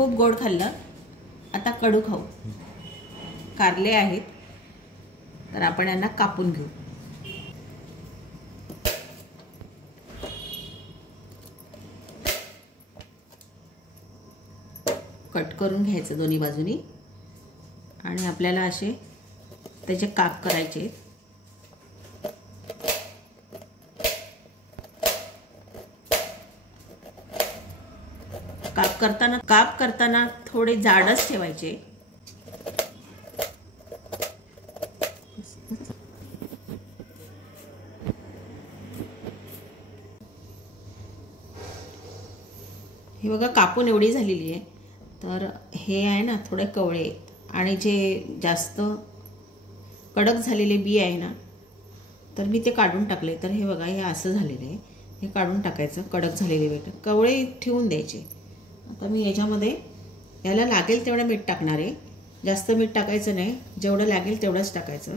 खूप गोड खाल्लं, आता कडू खाऊ। कारले आहेत तर आपण यांना कापून घेऊ। कट करून घ्यायचं दोन्ही बाजूनी आणि आपल्याला असे त्याचे काप करायचे। काप करताना थोडे जाडच ठेवायचे। हे बघा कापून एवढी झालेली आहे। तर हे आहे ना थोडे कवळे आणि जे जास्त कडक झालेले बी आहे ना तर मी ते काढून टाकले। तर हे बघा हे असं झालेलं आहे, हे काढून टाकायचं। कडक झालेले बेट कवळे ठेवून द्यायचे। आता मी याच्यामध्ये याला लागेल तेवढं मीठ टाकणार आहे, जास्त मीठ टाकायचं नाही, जेवढं लागेल तेवढंच टाकायचं।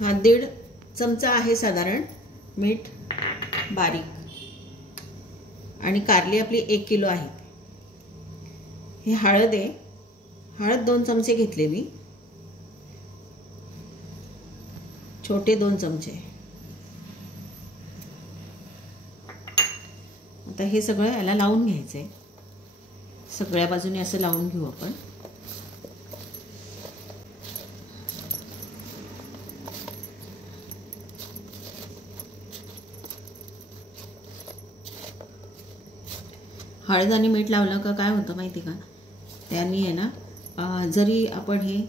हा 1.5 चमचा आहे साधारण मीठ बारीक। आणि कारली आपली 1 किलो आहे। हे हळद आहे, हळद 2 चमचे घेतले मी, छोटे 2 चमचे। आता हे सगळं याला लावून घ्यायचंय, सगळ्या बाजूने असं लावून घेऊ आपण। हळद आणि मीठ लावलं का काय होतं माहिती का, त्यांनी आहे ना जरी आपण हे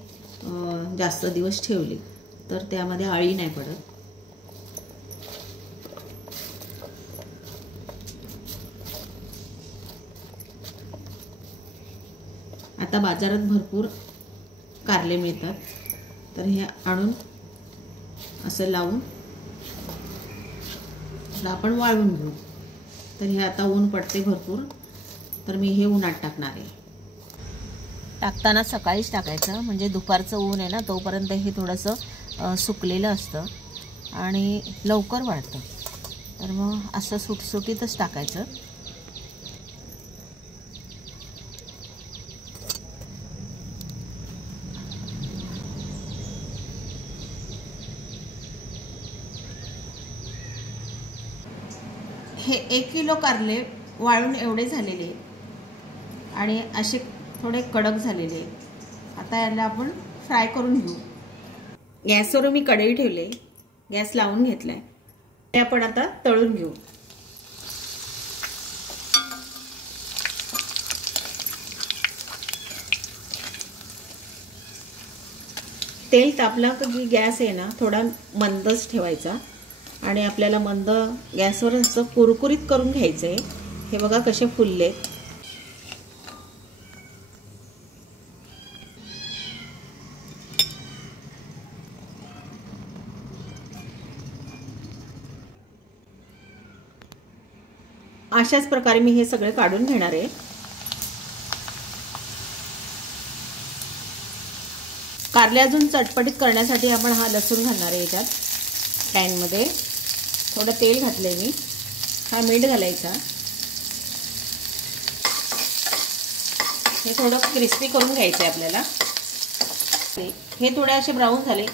जास्त दिवस ठेवले तर त्यामध्ये आळी नाही पडत। आता बाजारात भरपूर कारले मिळतात, तर हे आणून असं लावून आपण वाळवून घेऊ। तर हे आता ऊन पडते भरपूर, तर मी हे उन्हात टाकणार आहे। टाकताना सकाळीच टाकायचं, म्हणजे दुपारचं ऊन आहे ना तोपर्यंत हे थोडंसं सुकलेलं असतं आणि लवकर वाळतं। तर मग असं सुटसुटीतच टाकायचं। हे 1 किलो कारले वाळून एवढे झालेले आणि असे थोडे कडक झालेले। आता याला आपण फ्राय करून घेऊ। गॅसवर मी कढई ठेवले, गॅस लावून घेतलाय, ते आपण आता तळून घेऊ। तेल तापलं की गॅस आहे ना थोडा मंदच ठेवायचा आणि आपल्याला मंद गॅसवर असं कुरकुरीत करून घ्यायचंय। हे बघा कसे फुलले। अशाच प्रकारे मी हे सगळे काढून घेणार आहे। कारले अजून चटपटीत करण्यासाठी आपण हा लसूण घालणार आहे। याच्यात पॅनमध्ये थोडं तेल घातले मी, हा मीठ घालायचा। हे थोडं क्रिस्पी करून घ्यायचं आहे आपल्याला। हे थोडे असे ब्राऊन झाले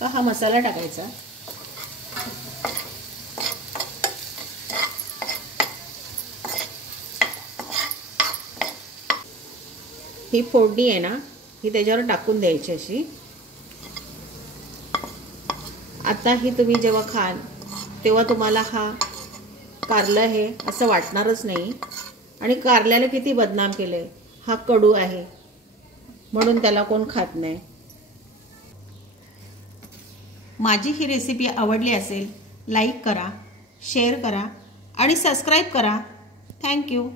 का हा मसाला टाकायचा। ही फोडणी आहे ना ही त्याच्यावर टाकून द्यायची अशी। आता ही तुम्ही जेव्हा खाल तेव्हा तुम्हाला हा कारला आहे असं वाटणारच नाही। आणि कारल्याला किती बदनाम केले, हा कडू आहे म्हणून त्याला कोण खात नाही। माझी ही रेसिपी आवडली असेल लाईक करा, शेअर करा आणि सबस्क्राईब करा। थँक्यू।